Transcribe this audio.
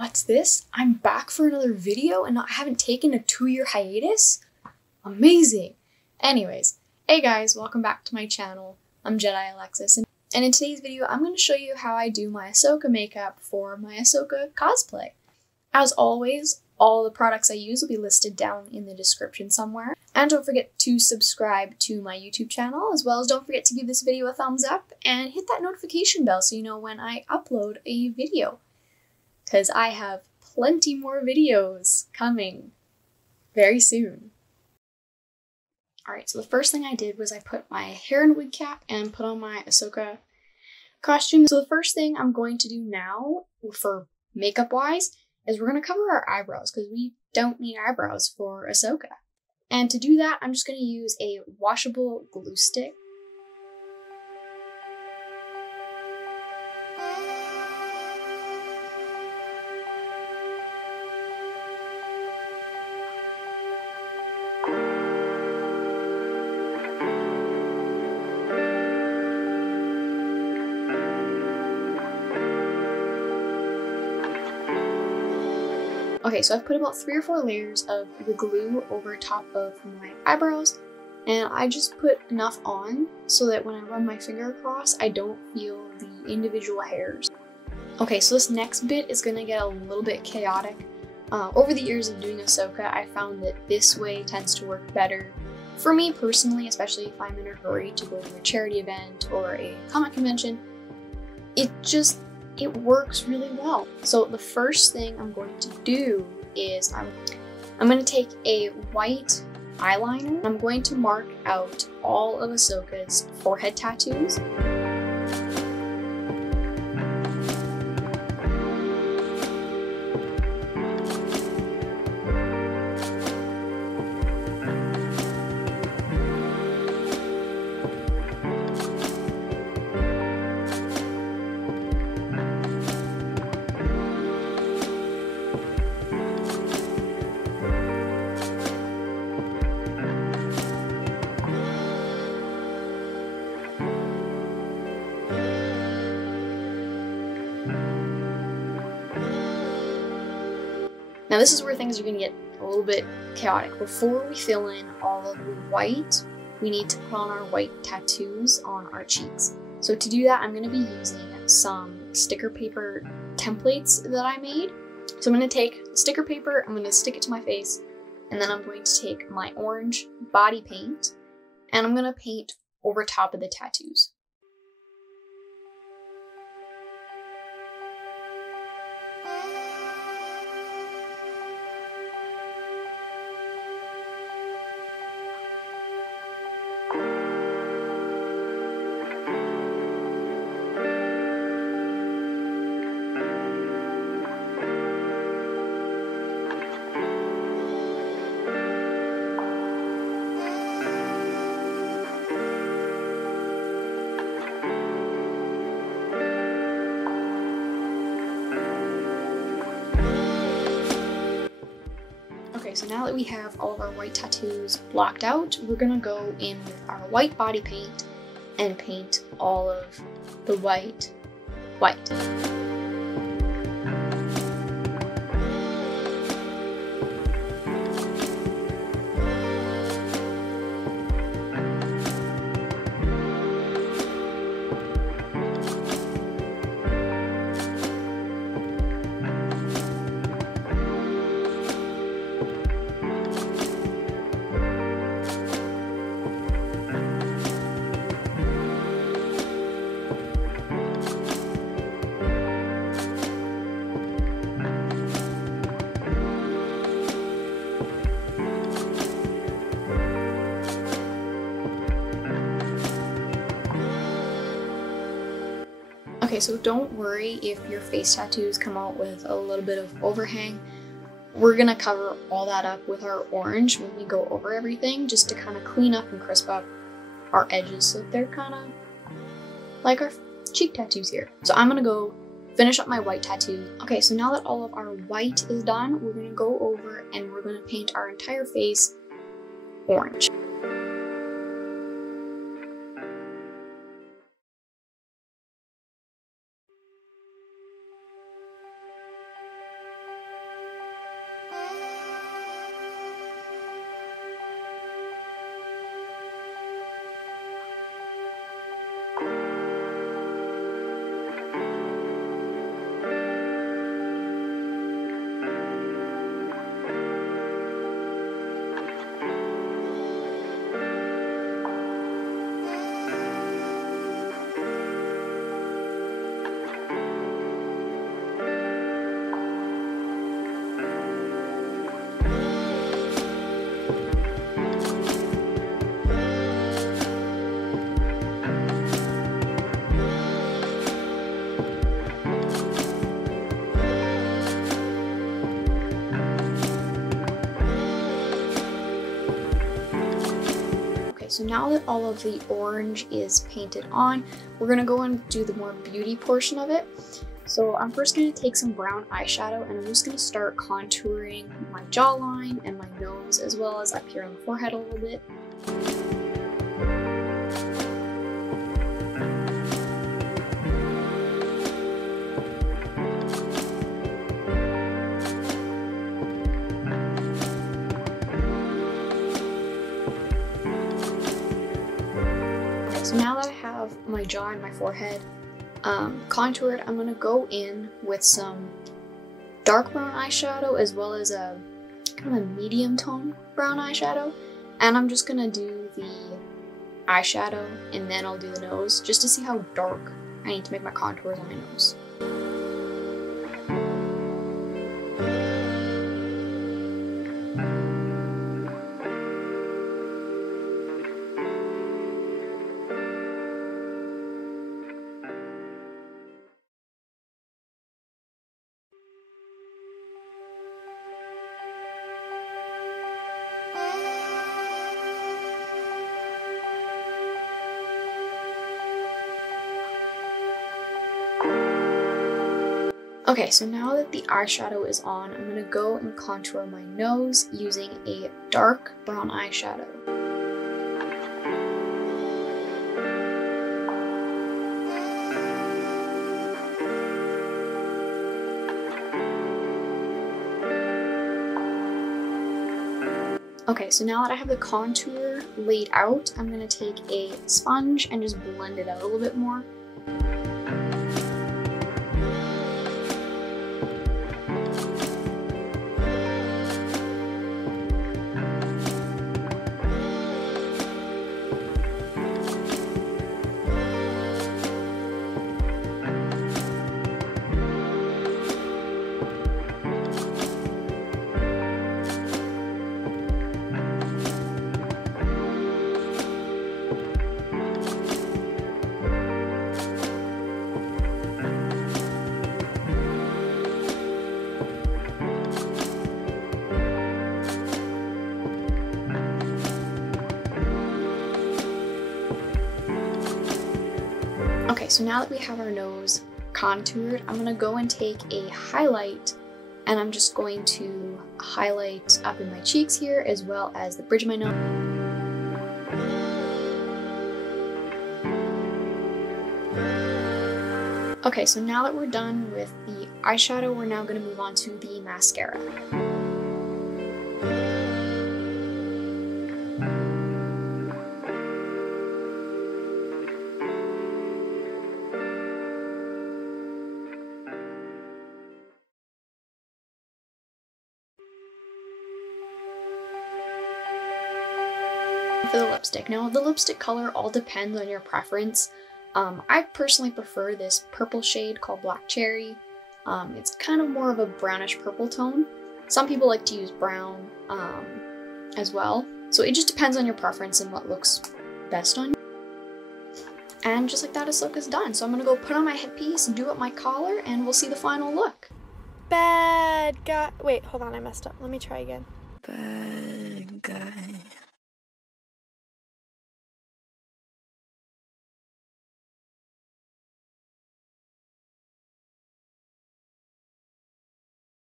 What's this? I'm back for another video and I haven't taken a 2-year hiatus? Amazing! Anyways, hey guys, welcome back to my channel. I'm Jedi-Alexis, and in today's video I'm going to show you how I do my Ahsoka makeup for my Ahsoka cosplay. As always, all the products I use will be listed down in the description somewhere. And don't forget to subscribe to my YouTube channel, as well as don't forget to give this video a thumbs up and hit that notification bell so you know when I upload a video. Because I have plenty more videos coming very soon. Alright, so the first thing I did was I put my hair in a wig cap and put on my Ahsoka costume. So the first thing I'm going to do now, for makeup wise, is we're going to cover our eyebrows, because we don't need eyebrows for Ahsoka. And to do that, I'm just going to use a washable glue stick. Okay, so I've put about 3 or 4 layers of the glue over top of my eyebrows, and I just put enough on so that when I run my finger across, I don't feel the individual hairs. Okay, so this next bit is gonna get a little bit chaotic. Over the years of doing Ahsoka, I found that this way tends to work better for me personally, especially if I'm in a hurry to go to a charity event or a comic convention. It works really well. So the first thing I'm going to do is I'm going to take a white eyeliner. I'm going to mark out all of Ahsoka's forehead tattoos. Now this is where things are going to get a little bit chaotic. Before we fill in all of the white, we need to put on our white tattoos on our cheeks. So to do that, I'm going to be using some sticker paper templates that I made. So I'm going to take sticker paper, I'm going to stick it to my face, and then I'm going to take my orange body paint, and I'm going to paint over top of the tattoos. Okay, so now that we have all of our white tattoos blocked out, we're gonna go in with our white body paint and paint all of the white. Okay, so don't worry if your face tattoos come out with a little bit of overhang. We're gonna cover all that up with our orange when we go over everything, just to kind of clean up and crisp up our edges so they're kind of like our cheek tattoos here. So I'm gonna go finish up my white tattoo. Okay, so now that all of our white is done, we're gonna go over and we're gonna paint our entire face orange. so now that all of the orange is painted on, we're gonna go and do the more beauty portion of it. So I'm first gonna take some brown eyeshadow and I'm just gonna start contouring my jawline and my nose, as well as up here on the forehead a little bit. So now that I have my jaw and my forehead contoured, I'm gonna go in with some dark brown eyeshadow as well as a kind of a medium tone brown eyeshadow. And I'm just gonna do the eyeshadow and then I'll do the nose just to see how dark I need to make my contours on my nose. Okay, so now that the eyeshadow is on, I'm gonna go and contour my nose using a dark brown eyeshadow. Okay, so now that I have the contour laid out, I'm gonna take a sponge and just blend it out a little bit more. Okay, so now that we have our nose contoured, I'm gonna go and take a highlight and I'm just going to highlight up in my cheeks here as well as the bridge of my nose. Okay, so now that we're done with the eyeshadow, we're now gonna move on to the mascara. For the lipstick. Now the lipstick color all depends on your preference. I personally prefer this purple shade called Black Cherry. It's kind of more of a brownish purple tone. Some people like to use brown as well. So it just depends on your preference and what looks best on you. And just like that, Ahsoka's done. So I'm gonna go put on my headpiece, do up my collar, and we'll see the final look. Bad guy. Wait, hold on, I messed up. Let me try again. Bad